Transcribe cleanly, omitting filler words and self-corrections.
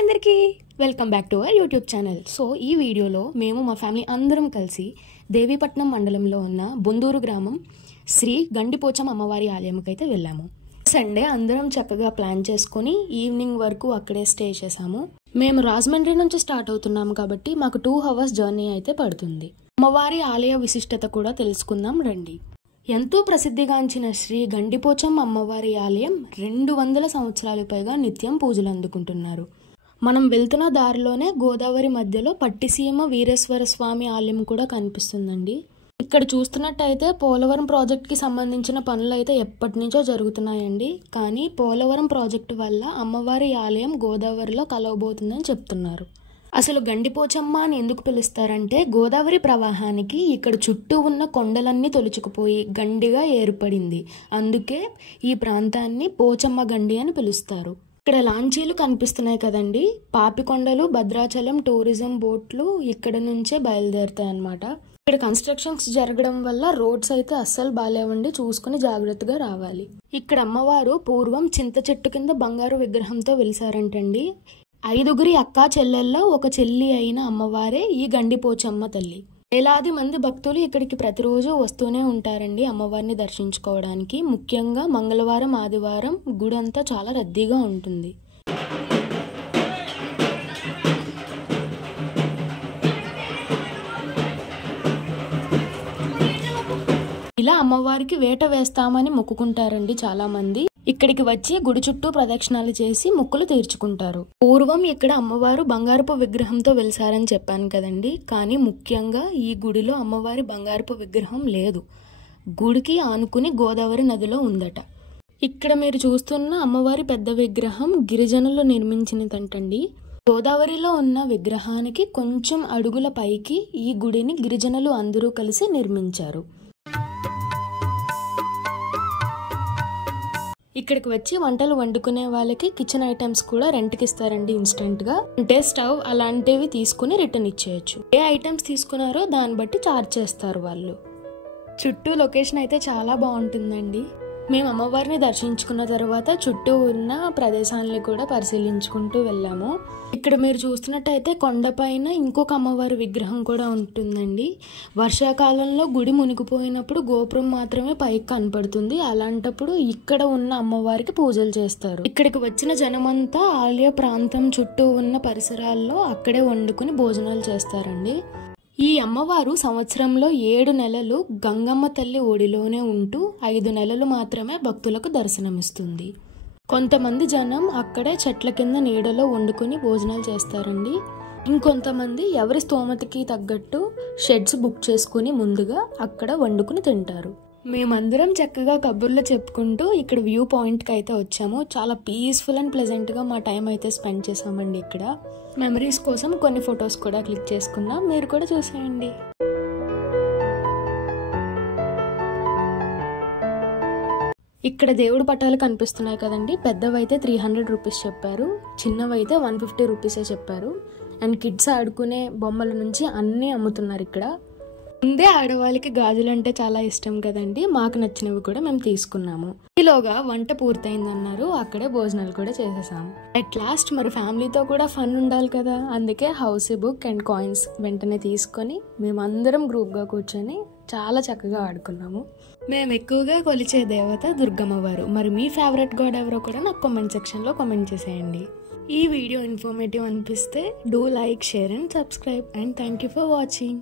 Hi అందరికీ, welcome back to our YouTube channel. So ఈ వీడియోలో మేము మా ఫ్యామిలీ అందరం కలిసి దేవీపట్నం మండలంలో ఉన్న బొందూరు గ్రామం శ్రీ గండిపోచమ్మ అమ్మవారి ఆలయంకైతే వెళ్ళాము. సండే అందరం చక్కగా ప్లాన్ చేసుకుని ఈవినింగ్ వరకు అక్కడే స్టే చేసాము. మేము రాజమండ్రి నుంచి స్టార్ట్ అవుతున్నాము కాబట్టి మాకు 2 hours జర్నీ అయితే పడుతుంది. అమ్మవారి ఆలయ విశిష్టత కూడా తెలుసుకుందాం రండి. ఎంతో ప్రసిద్ధిగాంచిన శ్రీ గండిపోచమ్మ అమ్మవారి ఆలయం 200 సంవత్సరాలు పైగా నిత్యం పూజలు అందుకుంటున్నారు. మనం వెళ్తున్న దారిలోనే గోదావరి మధ్యలో పట్టిసీమ వీరేశ్వర స్వామి ఆలయం కూడా కనిపిస్తుందండి. ఇక్కడ చూస్తున్నట్టయితే పోలవరం ప్రాజెక్ట్కి సంబంధించిన పనులు అయితే ఎప్పటి నుంచో జరుగుతున్నాయండి. కానీ పోలవరం ప్రాజెక్టు వల్ల అమ్మవారి ఆలయం గోదావరిలో కలవబోతుందని చెప్తున్నారు. అసలు గండిపోచమ్మ అని ఎందుకు పిలుస్తారంటే గోదావరి ప్రవాహానికి ఇక్కడ చుట్టూ ఉన్న కొండలన్నీ తొలుచుకుపోయి గండిగా ఏర్పడింది. అందుకే ఈ ప్రాంతాన్ని పోచమ్మ గండి అని పిలుస్తారు. ఇక్కడ లాంచీలు కనిపిస్తున్నాయి కదండి, పాపికొండలు భద్రాచలం టూరిజం బోట్లు ఇక్కడ నుంచే బయలుదేరుతాయి అన్నమాట. ఇక్కడ కన్స్ట్రక్షన్స్ జరగడం వల్ల రోడ్స్ అయితే అస్సలు బాలేవండి, చూసుకుని జాగ్రత్తగా రావాలి. ఇక్కడ అమ్మవారు పూర్వం చింత చెట్టు కింద బంగారు విగ్రహంతో వెలిసారంటండి. 5 అక్కా చెల్లెల్లో ఒక చెల్లి అయిన అమ్మవారే ఈ గండిపోచమ్మ తల్లి. వేలాది మంది భక్తులు ఇక్కడికి ప్రతిరోజు వస్తూనే ఉంటారండి అమ్మవారిని దర్శించుకోవడానికి. ముఖ్యంగా మంగళవారం ఆదివారం గుడంతా చాలా రద్దీగా ఉంటుంది. ఇలా అమ్మవారికి వేట వేస్తామని మొక్కుకుంటారండి చాలా మంది. ఇక్కడికి వచ్చి గుడి చుట్టూ ప్రదక్షిణాలు చేసి మొక్కులు తీర్చుకుంటారు. పూర్వం ఇక్కడ అమ్మవారు బంగారపు విగ్రహంతో వెలిసారని చెప్పాను కదండి, కానీ ముఖ్యంగా ఈ గుడిలో అమ్మవారి బంగారపు విగ్రహం లేదు. గుడికి ఆనుకుని గోదావరి నదిలో ఉందట. ఇక్కడ మీరు చూస్తున్న అమ్మవారి పెద్ద విగ్రహం గిరిజనులు నిర్మించినదంటండి. గోదావరిలో ఉన్న విగ్రహానికి కొంచెం అడుగుల పైకి ఈ గుడిని గిరిజనులు అందరూ కలిసి నిర్మించారు. ఇక్కడికి వచ్చి వంటలు వండుకునే వాళ్ళకి కిచెన్ ఐటమ్స్ కూడా రెంట్కి ఇస్తారండి ఇన్స్టెంట్ గా. అంటే స్టవ్ అలాంటివి తీసుకుని రిటర్న్ ఇచ్చేయచ్చు. ఏ ఐటమ్స్ తీసుకున్నారో దాన్ని బట్టి చార్జ్ చేస్తారు వాళ్ళు. చుట్టూ లొకేషన్ అయితే చాలా బాగుంటుందండి. మేము అమ్మవారిని దర్శించుకున్న తర్వాత చుట్టూ ఉన్న ప్రదేశాలను కూడా పరిశీలించుకుంటూ వెళ్ళాము. ఇక్కడ మీరు చూస్తున్నట్టయితే కొండపైన ఇంకొక అమ్మవారి విగ్రహం కూడా ఉంటుందండి. వర్షాకాలంలో గుడి మునిగిపోయినప్పుడు గోపురం మాత్రమే పైకి కనపడుతుంది. అలాంటప్పుడు ఇక్కడ ఉన్న అమ్మవారికి పూజలు చేస్తారు. ఇక్కడికి వచ్చిన జనమంతా ఆలయ ప్రాంతం చుట్టూ ఉన్న పరిసరాల్లో అక్కడే వండుకుని భోజనాలు చేస్తారండి. ఈ అమ్మవారు సంవత్సరంలో 7 నెలలు గంగమ్మ తల్లి ఒడిలోనే ఉంటూ 5 నెలలు మాత్రమే భక్తులకు దర్శనమిస్తుంది. కొంతమంది జనం అక్కడే చెట్ల కింద నీడలో వండుకుని భోజనాలు చేస్తారండి. ఇంకొంతమంది ఎవరి స్తోమతకి తగ్గట్టు షెడ్స్ బుక్ చేసుకుని ముందుగా అక్కడ వండుకుని తింటారు. మేమందరం చక్కగా కబుర్లు చెప్పుకుంటూ ఇక్కడ వ్యూ పాయింట్కి అయితే వచ్చాము. చాలా పీస్ఫుల్ అండ్ ప్లెజెంట్గా మా టైం అయితే స్పెండ్ చేసామండి. ఇక్కడ మెమరీస్ కోసం కొన్ని ఫొటోస్ కూడా క్లిక్ చేసుకున్నాం, మీరు కూడా చూసేయండి. ఇక్కడ దేవుడు పటాలు కనిపిస్తున్నాయి కదండి, పెద్దవైతే 300 రూపీస్ చెప్పారు, చిన్నవైతే 150 రూపీసే చెప్పారు. అండ్ కిడ్స్ ఆడుకునే బొమ్మల నుంచి అన్నీ అమ్ముతున్నారు ఇక్కడ. ముందే ఆడవాళ్ళకి గాజులు అంటే చాలా ఇష్టం కదండి, మాకు నచ్చినవి కూడా మేము తీసుకున్నాము. ఈలోగా వంట పూర్తయిందన్నారు, అక్కడే భోజనాలు కూడా చేసేసాము. అట్ లాస్ట్ మరి ఫ్యామిలీతో కూడా ఫన్ ఉండాలి కదా, అందుకే హౌస్ బుక్ అండ్ కాయిన్స్ వెంటనే తీసుకొని మేమందరం గ్రూప్గా కూర్చొని చాలా చక్కగా ఆడుకున్నాము. మేము ఎక్కువగా కొలిచే దేవత దుర్గమ్మవారు. మరి మీ ఫేవరెట్ గాడ్ ఎవరో కూడా నాకు కామెంట్ సెక్షన్లో కామెంట్ చేసేయండి. ఈ వీడియో ఇన్ఫర్మేటివ్ అనిపిస్తే do like, share and subscribe and thank you for watching.